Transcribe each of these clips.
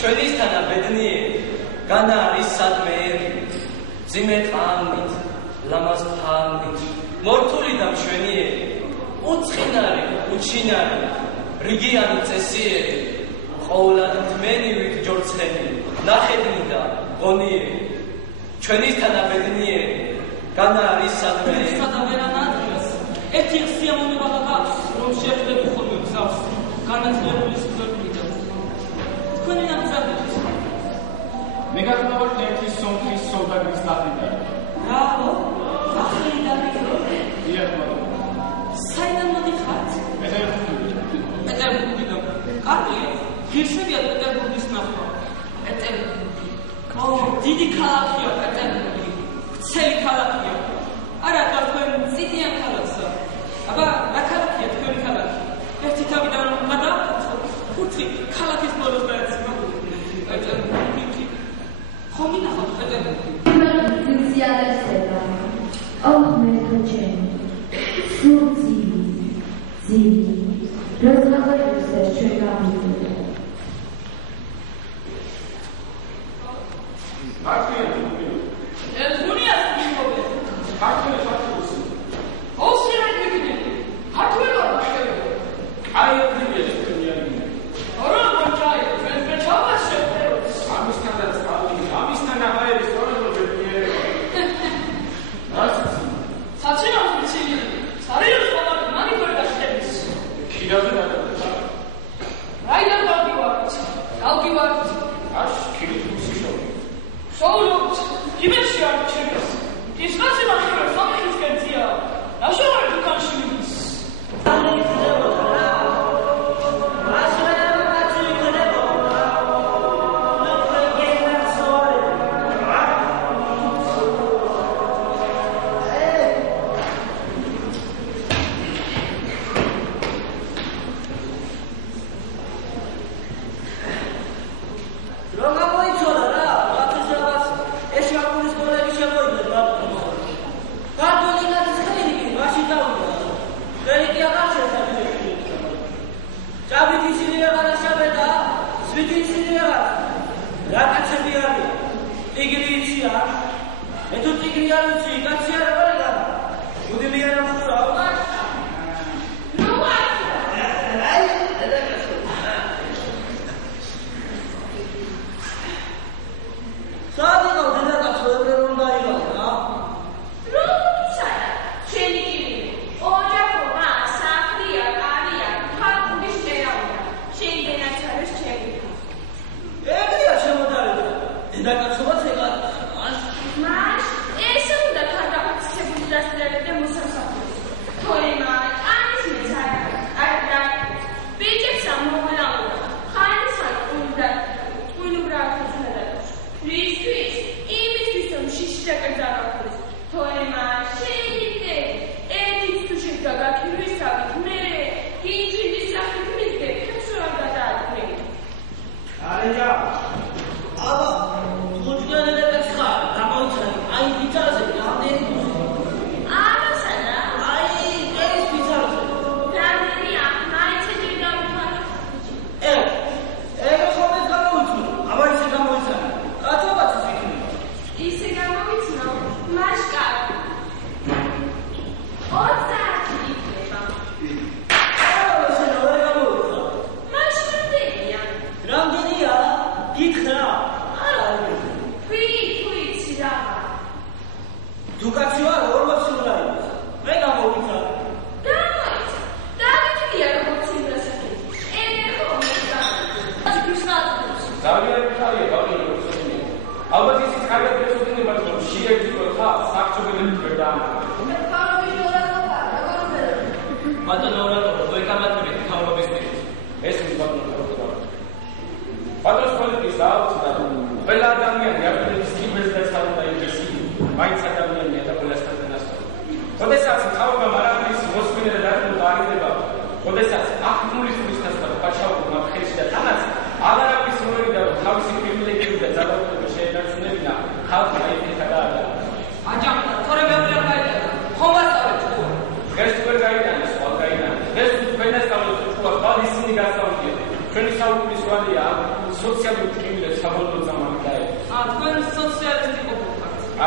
ჩვენისთანა ბედნიერი განა არის სადმე ერი ძიმე ყამით ლამაზ ფამით მორთული და მშვენიერი უცხინარი უჩინარი რიგიანი წესიერი ყოვლად თმენივით ჯორცენი ნახედნი და ღონიერი ჩვენისთანა ბედნიერი განა არის სადმე ერი ერთი სიამოვნება გაქვს, რომ შეხვდები ხოლმე გზავს, განათლებული სკოლიდან. თქვენი ნამზადებით. მე გახლავართ ერთი სომხის სოლდატის დაყიდანი. ბრავო, დაყიდანი. დიახ, საიდან მოდიხართ? პეტერბურგიდან. კარგია, ღირსებია პეტერბურგის ნახვა. პეტერბურგი. დიდი ქალაქია პეტერბურგი. ვრცელი ქალაქია. არა, თქვენ წითიან ქალაქსა. აბა, რა ქალაქია თქვენი ქალაქი? ერთი თავიდან რომ გადააკეთო, ხუთი ქალაქის ბოლოს დაეცემა. პეტერბურგი. ხომ ინახავთ პეტერბურგი? ზიადესება. ოხ მეთოჩენი. სუცი. ძილი. როცა ჩვენ გავიდეთ. მართლია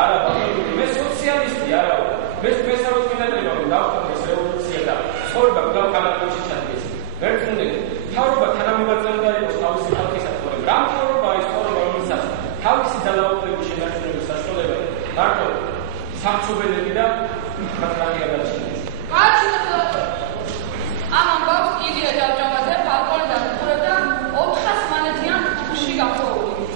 არა ბატონო, მე სოციალისტი არა ვარ. მე მესარო წინადადება რომ დავხმარდეს რევოლუცია და ცხოვრება კვლავ ქალაქში ჩადგეს. ვერტმუნდები, თავრობა თანამებრძოლი და იყოს თავისი ხალხისას, მაგრამ რა თავრობაა ის თავრობა, რომელსაც თავისი ძალაუფლების შენარჩუნების საშუალება მარტო სამწუხაროები და ხალხი გადაჭიმეს. ამ ამბავს ილია ჯავჯავაძე ბალკონი დაგუყურებდა 400 მანეთიან ხუში გახურული.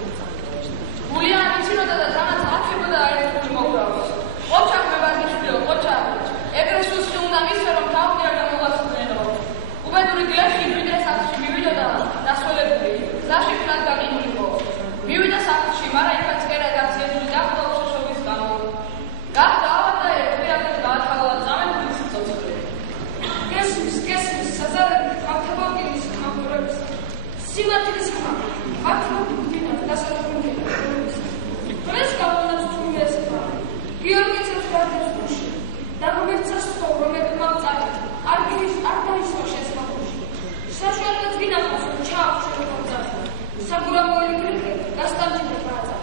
გულია ამიცინოდა და თანაც აკებოდა არის ხუში მოგდაოს. ოჩაკ მებარგიშვილი, ოჩაკ ეგრე სუსხი უნდა მისცე რომ თავი არ გამოვასწრენო. უბედური გლეხი ვიდრე სახლში მივიდა და დასველებული. ლაში ფლად გაყინულიყო. მივიდა სახლში, მაგრამ იქაც კერა გაცილებული გახდა უშოშობის გამო. გახდა და ერთგვარად გაათავა წამებული სიცოცხლე. გესმის, საზარები ხალხებოგილის ხალხურების. სილათილის ხალხი, ხალხებოგილის დასაწყობი. დღეს გავუნდათ თუნდეს ხა. გიორგის წარდაცში. და მომეცას თორემ მომწარ. არ დაისვა შესაძლებელი. საშუალებას გინახავს ჩაახშო მომწარ. საგურამოელი გრიგე გასტანჯდა ბაძა.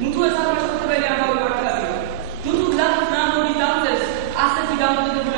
ნუ ეს ამაშობებელი ამბავი მართალია. თუ გლახ ნამოდი დამდეს ასეთი გამოდებები